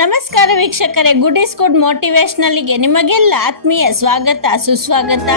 ನಮಸ್ಕಾರ ವೀಕ್ಷಕರೇ, good is good ಮೋಟಿವೇಶನಲ್ಗೆ ನಿಮಗೆಲ್ಲ ಆತ್ಮೀಯ ಸ್ವಾಗತ ಸುಸ್ವಾಗತ.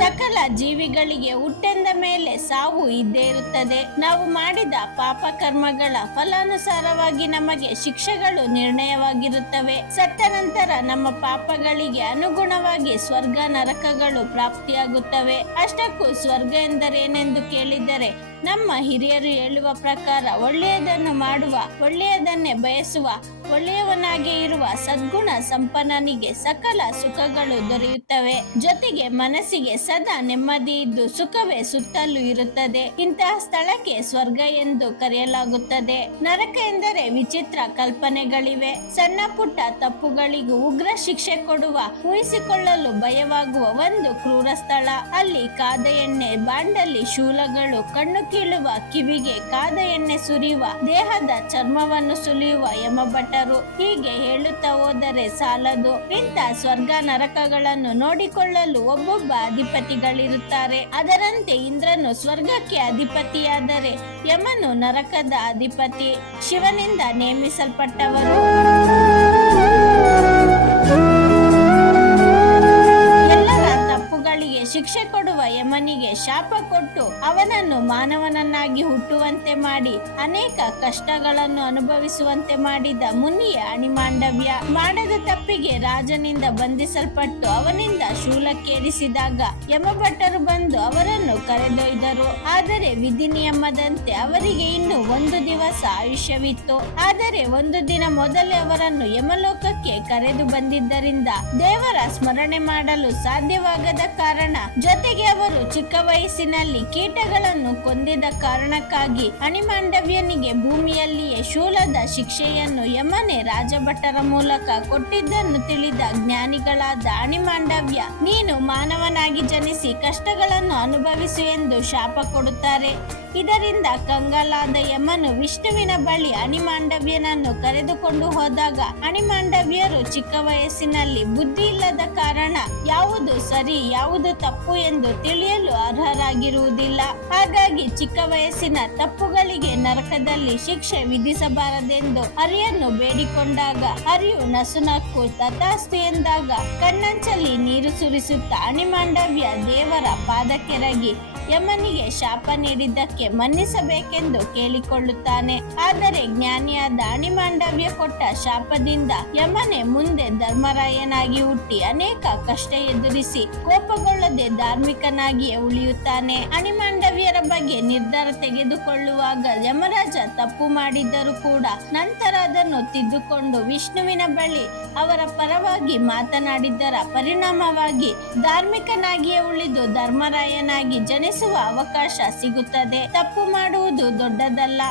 ಸಕಲ ಜೀವಿಗಳಿಗೆ ಹುಟ್ಟೆಂದ ಮೇಲೆ ಸಾವು ಇದ್ದೇ ಇರುತ್ತದೆ. ನಾವು ಮಾಡಿದ ಪಾಪ ಕರ್ಮಗಳ ಫಲಾನುಸಾರವಾಗಿ ನಮಗೆ ಶಿಕ್ಷೆಗಳು ನಿರ್ಣಯವಾಗಿರುತ್ತವೆ. ಸತ್ತ ನಂತರ ನಮ್ಮ ಪಾಪಗಳಿಗೆ ಅನುಗುಣವಾಗಿ ಸ್ವರ್ಗ ನರಕಗಳು ಪ್ರಾಪ್ತಿಯಾಗುತ್ತವೆ. ಅಷ್ಟಕ್ಕೂ ಸ್ವರ್ಗ ಎಂದರೇನೆಂದು ಕೇಳಿದರೆ, ನಮ್ಮ ಹಿರಿಯರು ಹೇಳುವ ಪ್ರಕಾರ ಒಳ್ಳೆಯದನ್ನು ಮಾಡುವ, ಒಳ್ಳೆಯದನ್ನೇ ಬಯಸುವ, ಒಳ್ಳೆಯವನಾಗಿ ಇರುವ ಸದ್ಗುಣ ಸಂಪನ್ನನಿಗೆ ಸಕಲ ಸುಖಗಳು ದೊರೆಯುತ್ತವೆ. ಜೊತೆಗೆ ಮನಸ್ಸಿಗೆ ಸದಾ ನೆಮ್ಮದಿ ಇದ್ದು ಸುಖವೇ ಸುತ್ತಲೂ ಇರುತ್ತದೆ. ಇಂತಹ ಸ್ಥಳಕ್ಕೆ ಸ್ವರ್ಗ ಎಂದು ಕರೆಯಲಾಗುತ್ತದೆ. ನರಕ ಎಂದರೆ ವಿಚಿತ್ರ ಕಲ್ಪನೆಗಳಿವೆ. ಸಣ್ಣ ಪುಟ್ಟ ತಪ್ಪುಗಳಿಗೂ ಉಗ್ರ ಶಿಕ್ಷೆ ಕೊಡುವ, ಊಹಿಸಿಕೊಳ್ಳಲು ಭಯವಾಗುವ ಒಂದು ಕ್ರೂರ ಸ್ಥಳ. ಅಲ್ಲಿ ಕಾದ ಎಣ್ಣೆ, ಬಾಂಡಲ್ಲಿ ಶೂಲಗಳು, ಕಣ್ಣು ಕೀಳುವ, ಕಿವಿಗೆ ಕಾದ ಎಣ್ಣೆ ಸುರಿಯುವ, ದೇಹದ ಚರ್ಮವನ್ನು ಸುಲಿಯುವ ಯಮಭಟರು. ಹೀಗೆ ಹೇಳುತ್ತಾ ಹೋದರೆ ಸಾಲದು. ಇಂಥ ಸ್ವರ್ಗ ನರಕಗಳನ್ನು ನೋಡಿಕೊಳ್ಳಲು ಒಬ್ಬೊಬ್ಬ ಅಧಿಪತಿಗಳಿರುತ್ತಾರೆ. ಅದರಂತೆ ಇಂದ್ರನು ಸ್ವರ್ಗಕ್ಕೆ ಅಧಿಪತಿಯಾದರೆ ಯಮನು ನರಕದ ಅಧಿಪತಿ. ಶಿವನಿಂದ ನೇಮಿಸಲ್ಪಟ್ಟವರು. ಶಿಕ್ಷೆ ಕೊಡುವ ಯಮನಿಗೆ ಶಾಪ ಕೊಟ್ಟು ಅವನನ್ನು ಮಾನವನನ್ನಾಗಿ ಹುಟ್ಟುವಂತೆ ಮಾಡಿ ಅನೇಕ ಕಷ್ಟಗಳನ್ನು ಅನುಭವಿಸುವಂತೆ ಮಾಡಿದ ಮುನಿಯ ಅಣಿಮಾಂಡವ್ಯ. ಮಾಡದ ತಪ್ಪಿಗೆ ರಾಜನಿಂದ ಬಂಧಿಸಲ್ಪಟ್ಟು ಅವನಿಂದ ಶೂಲಕ್ಕೇರಿಸಿದಾಗ ಯಮಭಟ್ಟರು ಬಂದು ಅವರನ್ನು ಕರೆದೊಯ್ದರು. ಆದರೆ ವಿಧಿ ನಿಯಮದಂತೆ ಅವರಿಗೆ ಇನ್ನು 1 ದಿವಸ ಆಯುಷ್ಯವಿತ್ತು. ಆದರೆ 1 ದಿನ ಮೊದಲೇ ಅವರನ್ನು ಯಮಲೋಕಕ್ಕೆ ಕರೆದು ಬಂದಿದ್ದರಿಂದ ದೇವರ ಸ್ಮರಣೆ ಮಾಡಲು ಸಾಧ್ಯವಾಗದ ಕಾರಣ, ಜೊತೆಗೆ ಅವರು ಚಿಕ್ಕ ವಯಸ್ಸಿನಲ್ಲಿ ಕೀಟಗಳನ್ನು ಕೊಂದಿದ ಕಾರಣಕ್ಕಾಗಿ ಅಣಿಮಾಂಡವ್ಯನಿಗೆ ಭೂಮಿಯಲ್ಲಿಯೇ ಶೂಲದ ಶಿಕ್ಷೆಯನ್ನು ಯಮನೆ ರಾಜಭಟರ ಮೂಲಕ ಕೊಟ್ಟಿದ್ದನ್ನು ತಿಳಿದ ಜ್ಞಾನಿಗಳಾದ ಅಣಿಮಾಂಡವ್ಯ, ನೀನು ಮಾನವನಾಗಿ ಜನಿಸಿ ಕಷ್ಟಗಳನ್ನು ಅನುಭವಿಸು ಎಂದು ಶಾಪ ಕೊಡುತ್ತಾರೆ. ಇದರಿಂದ ಕಂಗಾಲಾದ ಯಮನು ವಿಷ್ಣುವಿನ ಬಳಿ ಅಣಿಮಾಂಡವ್ಯನನ್ನು ಕರೆದುಕೊಂಡು ಹೋದಾಗ ಅಣಿಮಾಂಡವ್ಯರು ಚಿಕ್ಕ ವಯಸ್ಸಿನಲ್ಲಿ ಬುದ್ಧಿ ಇಲ್ಲದ ಕಾರಣ ಯಾವುದು ಸರಿ ಯಾವುದು ತಪ್ಪು ಎಂದು ತಿಳಿಯಲು ಅರ್ಹರಾಗಿರುವುದಿಲ್ಲ. ಹಾಗಾಗಿ ಚಿಕ್ಕ ವಯಸ್ಸಿನ ತಪ್ಪುಗಳಿಗೆ ನರಕದಲ್ಲಿ ಶಿಕ್ಷೆ ವಿಧಿಸಬಾರದೆಂದು ಹರಿಯನ್ನು ಬೇಡಿಕೊಂಡಾಗ ಹರಿಯು ನಸುನಕ್ಕು ತಥಾಸ್ತು ಎಂದಾಗ ಕಣ್ಣಂಚಲ್ಲಿ ನೀರು ಸುರಿಸುತ್ತಾ ಅಣಿಮಾಂಡವ್ಯ ದೇವರ ಪಾದಕ್ಕೆರಗಿ ಯಮನಿಗೆ ಶಾಪ ನೀಡಿದ್ದಕ್ಕೆ ಮನ್ನಿಸಬೇಕೆಂದು ಕೇಳಿಕೊಳ್ಳುತ್ತಾನೆ. ಆದರೆ ಜ್ಞಾನಿಯಾದ ಅಣಿಮಾಂಡವ್ಯ ಕೊಟ್ಟ ಶಾಪದಿಂದ ಯಮನೆ ಮುಂದೆ ಧರ್ಮರಾಯನಾಗಿ ಹುಟ್ಟಿ ಅನೇಕ ಕಷ್ಟ ಎದುರಿಸಿ ಕೋಪಗೊಳ್ಳದೆ ಧಾರ್ಮಿಕನಾಗಿಯೇ ಉಳಿಯುತ್ತಾನೆ. ಅಣಿಮಾಂಡವ್ಯರ ಬಗ್ಗೆ ನಿರ್ಧಾರ ತೆಗೆದುಕೊಳ್ಳುವಾಗ ಯಮರಾಜ ತಪ್ಪು ಮಾಡಿದ್ದರೂ ಕೂಡ ನಂತರ ಅದನ್ನು ತಿದ್ದುಕೊಂಡು ವಿಷ್ಣುವಿನ ಬಳಿ ಅವರ ಪರವಾಗಿ ಮಾತನಾಡಿದ್ದರ ಪರಿಣಾಮವಾಗಿ ಧಾರ್ಮಿಕನಾಗಿಯೇ ಉಳಿದು ಧರ್ಮರಾಯನಾಗಿ ಜನಿಸುವ ಅವಕಾಶ ಸಿಗುತ್ತದೆ. ತಪ್ಪು ಮಾಡುವುದು ದೊಡ್ಡದಲ್ಲ,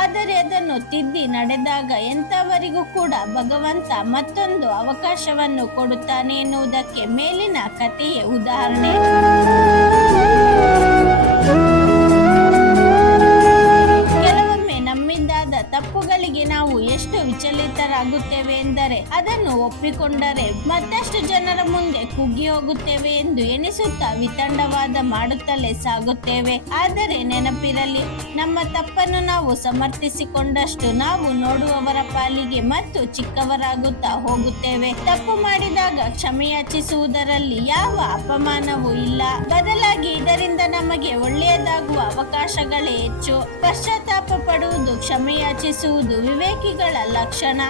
ಆದರೆ ಅದನ್ನು ತಿದ್ದಿ ನಡೆದಾಗ ಎಂಥವರಿಗೂ ಕೂಡ ಭಗವಂತ ಮತ್ತೊಂದು ಅವಕಾಶವನ್ನು ಕೊಡುತ್ತಾನೆ ಎನ್ನುವುದಕ್ಕೆ ಮೇಲಿನ ಕಥೆಯೇ ಉದಾಹರಣೆ. ತಪ್ಪುಗಳಿಗೆ ನಾವು ಎಷ್ಟು ವಿಚಲಿತರಾಗುತ್ತೇವೆ ಎಂದರೆ ಅದನ್ನು ಒಪ್ಪಿಕೊಂಡರೆ ಮತ್ತಷ್ಟು ಜನರ ಮುಂದೆ ಕುಗ್ಗಿ ಹೋಗುತ್ತೇವೆ ಎಂದು ಎಣಿಸುತ್ತಾ ವಿತಂಡವಾದ ಮಾಡುತ್ತಲೇ ಸಾಗುತ್ತೇವೆ. ಆದರೆ ನೆನಪಿರಲಿ, ನಮ್ಮ ತಪ್ಪನ್ನು ನಾವು ಸಮರ್ಥಿಸಿಕೊಂಡಷ್ಟು ನಾವು ನೋಡುವವರ ಪಾಲಿಗೆ ಮತ್ತು ಚಿಕ್ಕವರಾಗುತ್ತಾ ಹೋಗುತ್ತೇವೆ. ತಪ್ಪು ಮಾಡಿದಾಗ ಕ್ಷಮೆಯಾಚಿಸುವುದರಲ್ಲಿ ಯಾವ ಅಪಮಾನವೂ ಇಲ್ಲ. ಬದಲಾಗಿ ಇದರಿಂದ ನಮಗೆ ಒಳ್ಳೆಯದಾಗುವ ಅವಕಾಶಗಳೇ ಹೆಚ್ಚು. ಪಶ್ಚಾತ್ತಾಪ ಪಡುವುದು, ಕ್ಷಮೆಯಾಚಿಸುವುದು ವಿವೇಕಿಗಳ ಲಕ್ಷಣ.